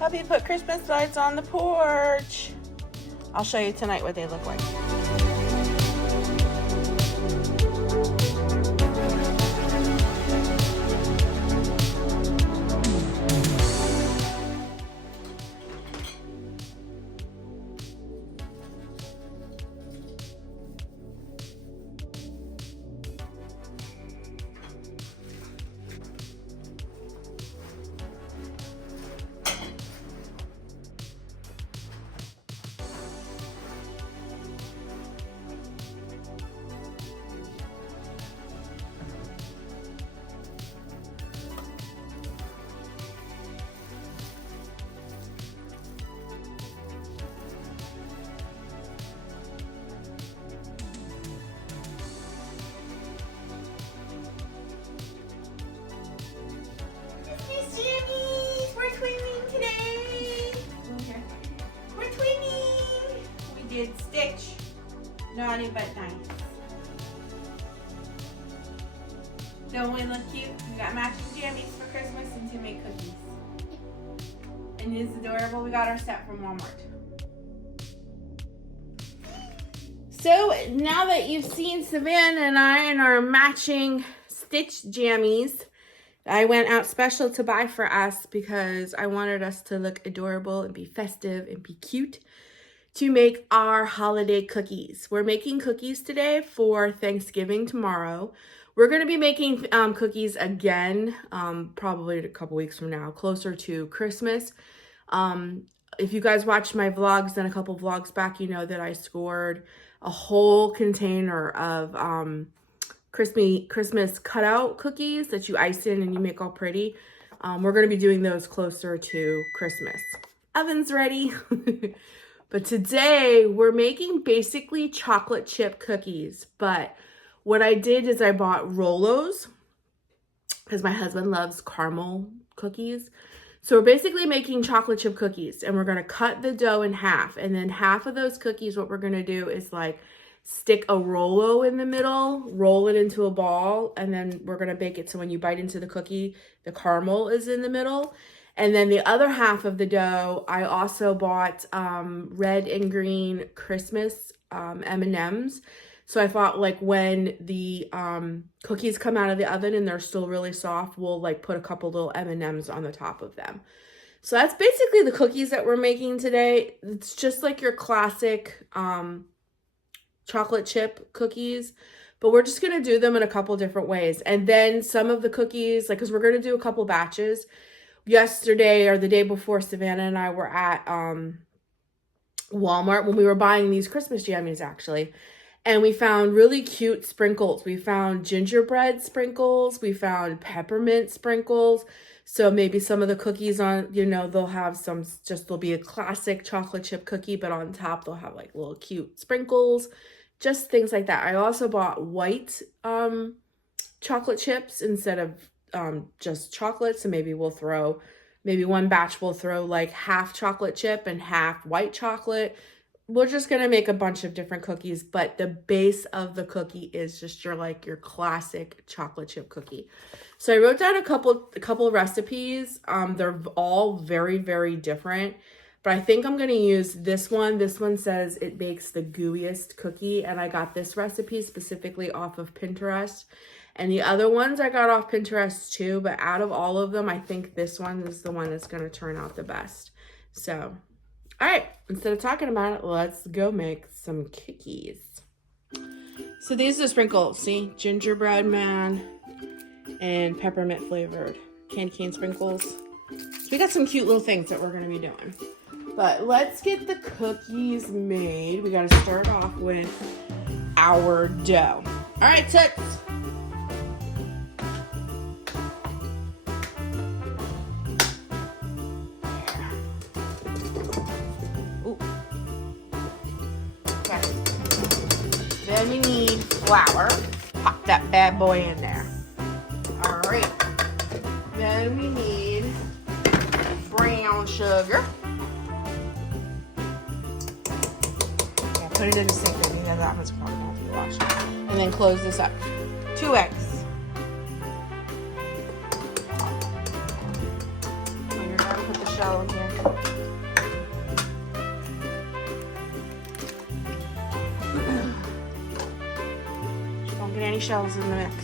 Hubby put Christmas lights on the porch. I'll show you tonight what they look like. Stitch, naughty but nice. Don't we look cute? We got matching jammies for Christmas and to make cookies. And it's adorable. We got our set from Walmart. So now that you've seen Savannah and I in our matching Stitch jammies, I went out special to buy for us because I wanted us to look adorable and be festive and be cute to make our holiday cookies. We're making cookies today for Thanksgiving tomorrow. We're going to be making cookies again, probably a couple weeks from now, closer to Christmas. If you guys watched my vlogs and a couple vlogs back, you know that I scored a whole container of Christmas cutout cookies that you ice in and you make all pretty. We're going to be doing those closer to Christmas. Oven's ready. But today we're making basically chocolate chip cookies. But what I did is I bought Rolos because my husband loves caramel cookies. So we're basically making chocolate chip cookies, and we're going to cut the dough in half. And then half of those cookies, what we're going to do is like stick a Rolo in the middle, roll it into a ball, and then we're going to bake it so when you bite into the cookie, the caramel is in the middle. And then the other half of the dough, I also bought red and green Christmas M&Ms. So I thought like when the cookies come out of the oven and they're still really soft, we'll like put a couple little M&Ms on the top of them. So that's basically the cookies that we're making today. It's just like your classic chocolate chip cookies, but we're just going to do them in a couple different ways. And then some of the cookies, like, because we're going to do a couple batches. Yesterday or the day before, Savannah and I were at Walmart when we were buying these Christmas jammies, actually. And we found really cute sprinkles. We found gingerbread sprinkles. We found peppermint sprinkles. So maybe some of the cookies on, you know, they'll have some, just there'll be a classic chocolate chip cookie, but on top they'll have like little cute sprinkles, just things like that. I also bought white chocolate chips instead of just chocolate. So maybe we'll throw, maybe one batch we'll throw like half chocolate chip and half white chocolate. We're just going to make a bunch of different cookies, but the base of the cookie is just your classic chocolate chip cookie. So I wrote down a couple recipes. They're all very, very different, but I think I'm going to use this one. This one says it makes the gooeyest cookie, and I got this recipe specifically off of Pinterest. And the other ones I got off Pinterest too, but out of all of them, I think this one is the one that's going to turn out the best. So, all right, instead of talking about it, let's go make some cookies. So these are the sprinkles, see? Gingerbread man and peppermint flavored candy cane sprinkles. So we got some cute little things that we're going to be doing. But let's get the cookies made. We got to start off with our dough. All right, Toots. Then we need flour. Pop that bad boy in there. All right. Then we need brown sugar. Yeah, put it in the sink. I think that much probably have to be washed. And then close this up. 2 eggs. When you're done, put the shell in here. Don't get any shells in the mix.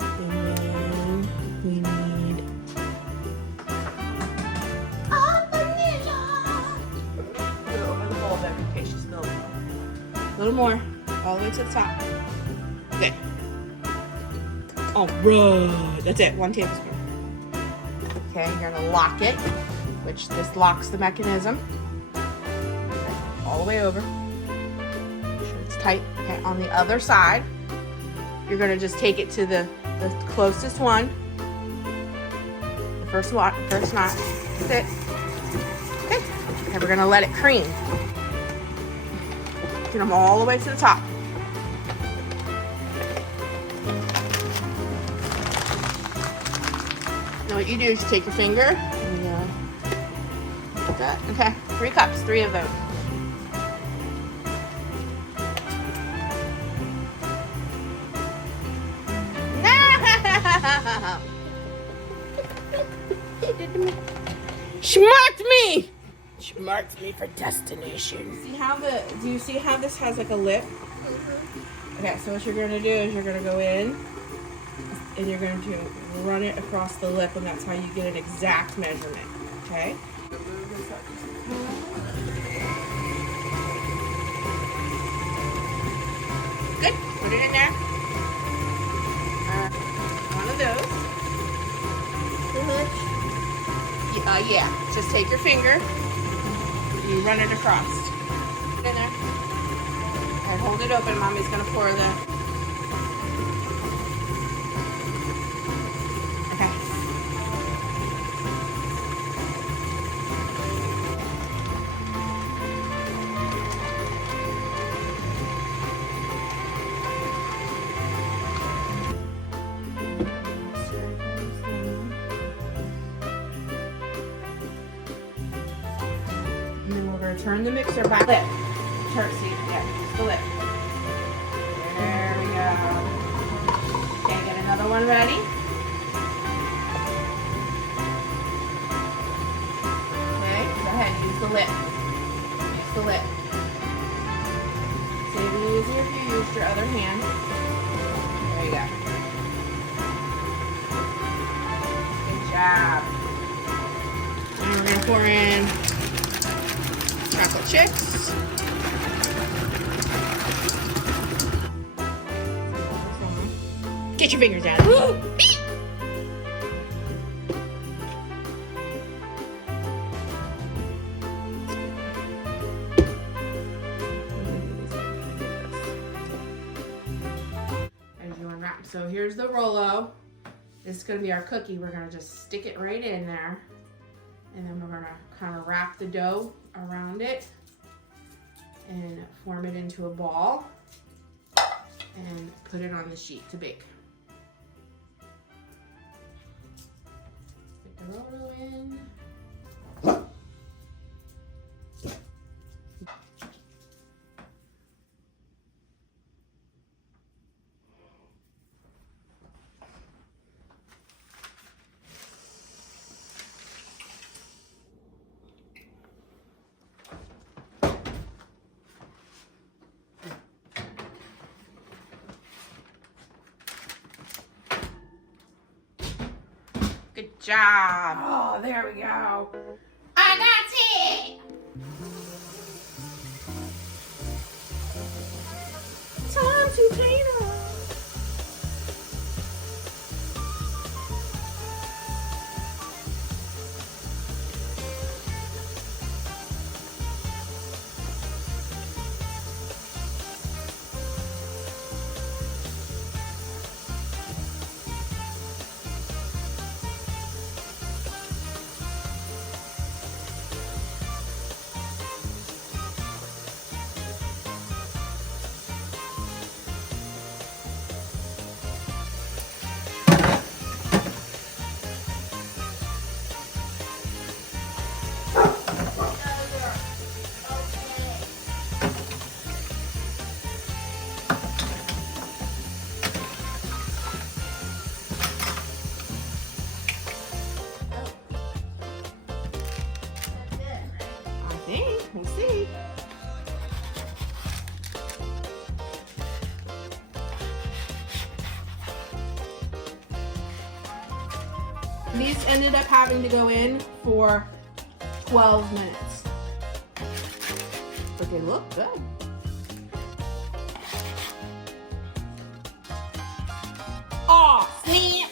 And then we need vanilla. Put it over the bowl there in case you spill it. A little more, all the way to the top. Good. All right, that's it, 1 tablespoon. Okay, you're gonna lock it, which this locks the mechanism. All the way over. Make sure it's tight. Okay, on the other side, you're gonna just take it to the closest one. The first knot. That's it. Okay, and we're gonna let it cream. Get them all the way to the top. Now what you do is you take your finger and put that. Okay, 3 cups, 3 of those. Schmarked me! Schmarked me for destination. Do you see how this has like a lip? Okay, so what you're gonna do is you're gonna go in and you're going to run it across the lip, and that's how you get an exact measurement, okay? Good, put it in there. One of those. Yeah, just take your finger, you run it across. Put it in there. And hold it open, Mommy's gonna pour the turn the mixer back. Lip. Turn, see, yeah, just the lip. There we go. Okay, get another one ready. Okay, go ahead, use the lip. Use the lip. See, it'd be easier if you used your other hand. There you go. Good job. And we're going to pour in chocolate chips. Get your fingers down. As you unwrap. So here's the Rolo. This is going to be our cookie. We're going to just stick it right in there. And then we're going to kind of wrap the dough around it and form it into a ball and put it on the sheet to bake. Put the Rolo in. Good job. Oh, there we go. I got it. Time to clean up. These ended up having to go in for 12 minutes. But they look good. Oh, snap!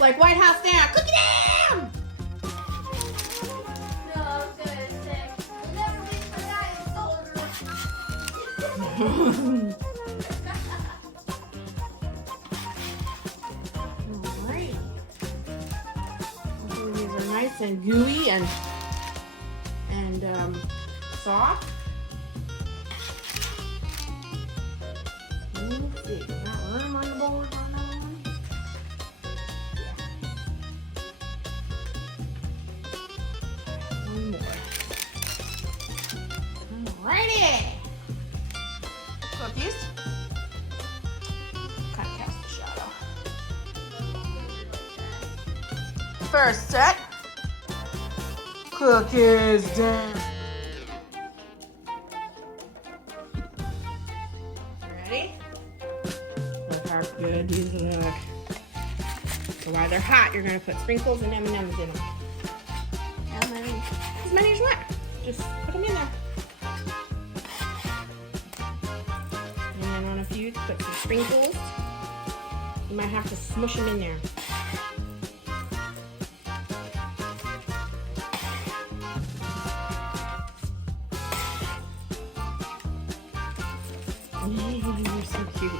Like White House down, cook it down! No, I was gonna say, we'll never wait for that Alright. These are nice and gooey and soft. Let's see, got room on the board on that one. One more. Alrighty. Cookies. Kind of cast a shadow. First set. Cookies down. Ready? Look how good these look. So while they're hot, you're gonna put sprinkles and M&Ms in them. As many as you want. Just put them in there. And then on a few, put some sprinkles. You might have to smush them in there. You're so cute.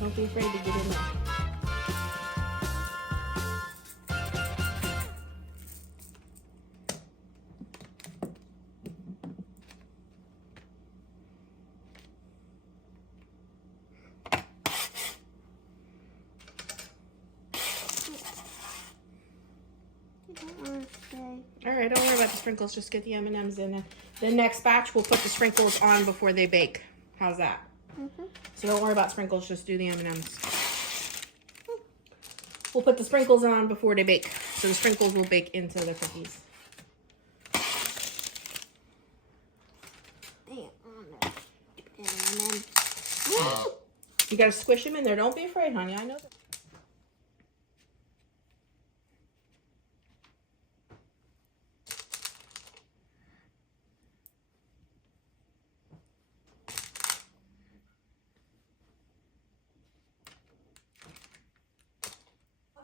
Don't be afraid to get in there. All right, don't worry about the sprinkles. Just get the M&Ms in. And the next batch, we'll put the sprinkles on before they bake. How's that? So don't worry about sprinkles. Just do the M&Ms. We'll put the sprinkles on before they bake. So the sprinkles will bake into the cookies. You gotta squish them in there. Don't be afraid, honey. I know that.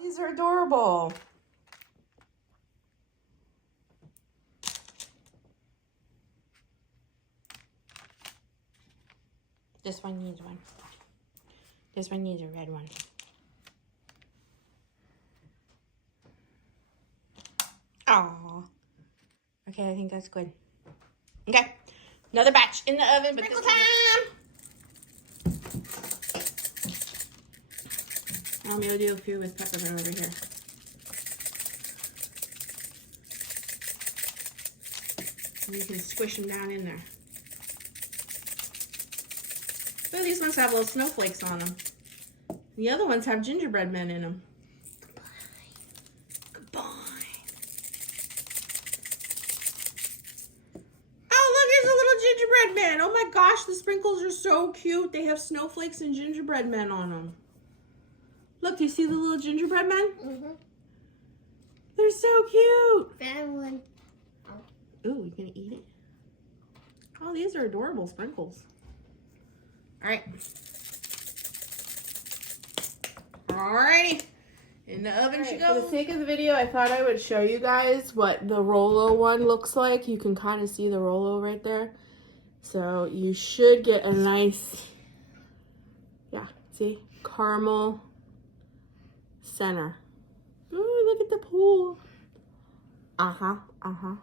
These are adorable. This one needs one. This one needs a red one. Oh. Okay, I think that's good. Okay. Another batch in the oven. Sprinkle time! I'm going to do a few with peppermint over here. And you can squish them down in there. So these ones have little snowflakes on them. The other ones have gingerbread men in them. Goodbye. Oh, look, there's a little gingerbread man. Oh my gosh, the sprinkles are so cute. They have snowflakes and gingerbread men on them. Look, do you see the little gingerbread men? Mm-hmm. They're so cute. Found one. Ooh, you gonna eat it? Oh, these are adorable sprinkles. All right. Alrighty. In the oven she goes. For the sake of the video, I thought I would show you guys what the Rolo one looks like. You can kind of see the Rolo right there. So you should get a nice, yeah, see, caramel center. Ooh, look at the pool. Uh-huh, uh-huh.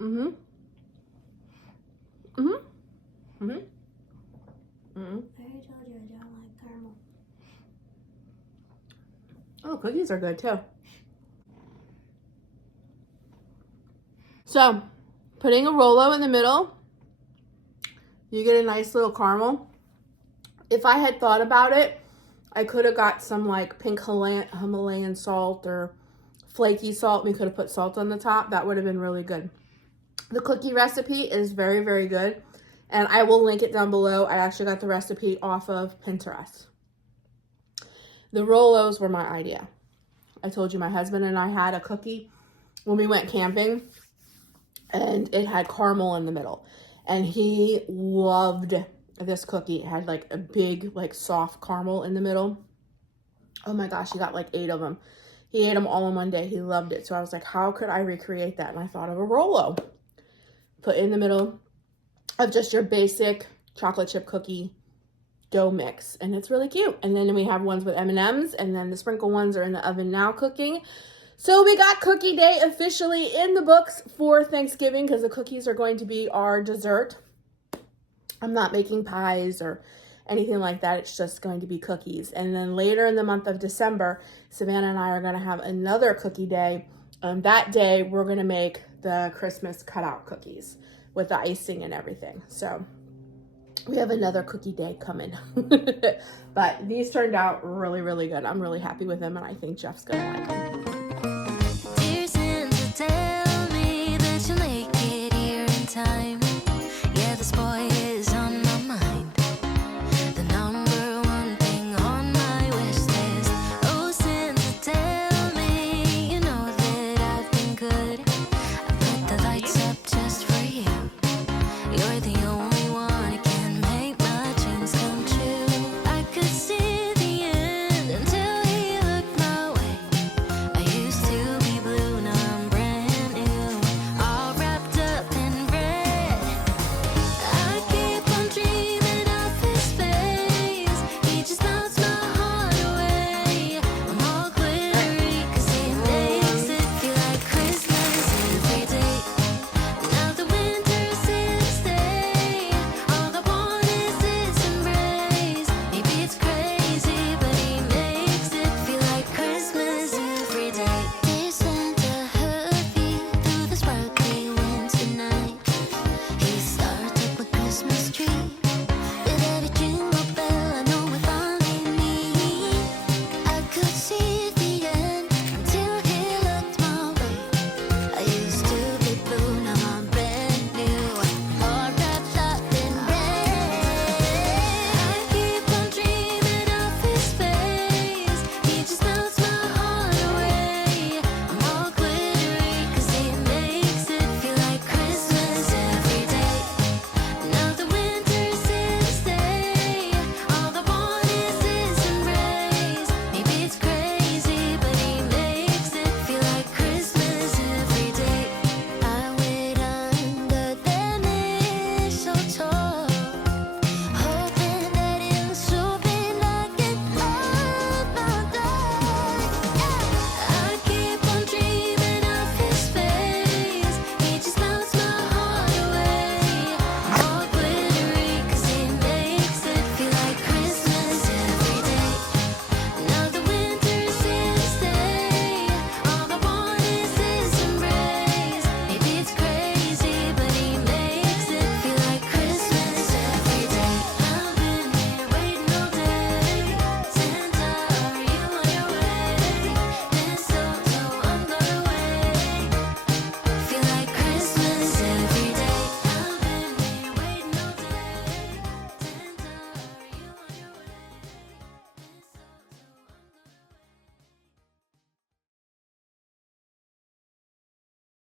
Mm-hmm. Mm-hmm. Mm-hmm. Mm-hmm. I already told you I don't like caramel. Oh, cookies are good too. So, putting a Rolo in the middle, you get a nice little caramel. If I had thought about it, I could have got some like pink Himalayan salt or flaky salt. We could have put salt on the top. That would have been really good. The cookie recipe is very, very good. And I will link it down below. I actually got the recipe off of Pinterest. The Rolos were my idea. I told you my husband and I had a cookie when we went camping. And it had caramel in the middle. And he loved this cookie. It had like a big, like soft caramel in the middle. Oh my gosh, he got like 8 of them. He ate them all in one day. He loved it. So I was like, how could I recreate that? And I thought of a Rolo. Put in the middle of just your basic chocolate chip cookie dough mix. And it's really cute. And then we have ones with M&Ms. And then the sprinkle ones are in the oven now cooking. So we got Cookie Day officially in the books for Thanksgiving because the cookies are going to be our dessert. I'm not making pies or anything like that. It's just going to be cookies. And then later in the month of December, Savannah and I are going to have another Cookie Day. That day, we're going to make the Christmas cutout cookies with the icing and everything. So we have another Cookie Day coming. But these turned out really, really good. I'm really happy with them, and I think Jeff's going to like them.